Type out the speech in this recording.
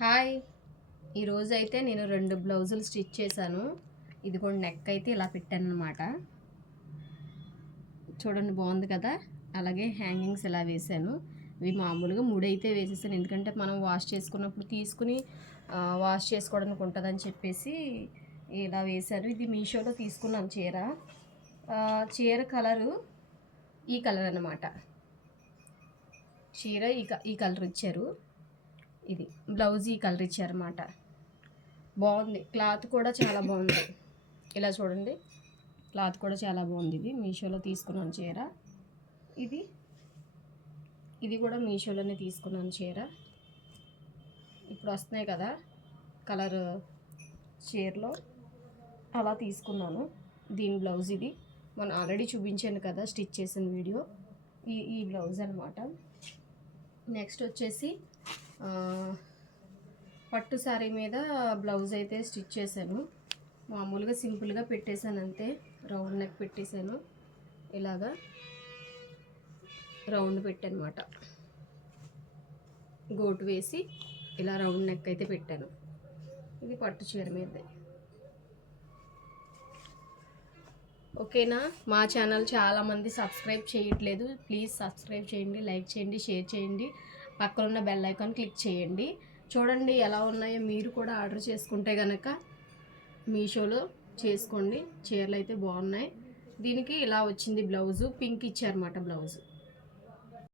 Hi. ఈరోజు అయితే నేను 2 బ్లౌజులు స్టిచ్ చేశాను. ఇది కూడా నెక్ అయితే ఇలా పెట్టానన్నమాట. చూడండి బాగుంది కదా. అలాగే హ్యాంగింగ్స్ ఇలా వేశాను. ఇవి మామూలుగా ముడైతే వేసేసాను, ఎందుకంటే మనం వాష్ చేసుకున్నప్పుడు తీసుకుని వాష్ చేసుకోవడానికి ఉంటుందని చెప్పేసి ఇలా వేశాను. ఇది మీషోలో తీసుకున్నాను చీర. చీర కలరు ఈ కలర్ అన్నమాట. చీర ఈ కలర్ ఇచ్చారు. ఇది బ్లౌజ్ ఈ కలర్ ఇచ్చారన్నమాట. బాగుంది, క్లాత్ కూడా చాలా బాగుంది. ఇలా చూడండి, క్లాత్ కూడా చాలా బాగుంది. ఇది మీషోలో తీసుకున్నాను చీర. ఇది కూడా మీషోలోనే తీసుకున్నాను చీర. ఇప్పుడు వస్తున్నాయి కదా కలర్ చీరలో, అలా తీసుకున్నాను. దీని బ్లౌజ్ ఇది మనం ఆల్రెడీ చూపించాను కదా స్టిచ్ చేసిన వీడియో. ఈ బ్లౌజ్ అనమాట. నెక్స్ట్ వచ్చేసి పట్టు శారీ మీద బ్లౌజ్ అయితే స్టిచ్ చేశాను. మామూలుగా సింపుల్గా పెట్టేశాను అంతే. రౌండ్ నెక్ పెట్టేశాను, ఇలాగా రౌండ్ పెట్టనమాట. గోటు వేసి ఇలా రౌండ్ నెక్ అయితే పెట్టాను. ఇది పట్టు చీర మీద. ఓకేనా. మా ఛానల్ చాలామంది సబ్స్క్రైబ్ చేయట్లేదు. ప్లీజ్ సబ్స్క్రైబ్ చేయండి, లైక్ చేయండి, షేర్ చేయండి, పక్కనున్న బెల్ ఐకాన్ క్లిక్ చేయండి. చూడండి ఎలా ఉన్నాయో. మీరు కూడా ఆర్డర్ చేసుకుంటే కనుక మీషోలో చేసుకోండి. చీరలు అయితే బాగున్నాయి. దీనికి ఇలా వచ్చింది బ్లౌజు. Pink ఇచ్చారన్నమాట blouse.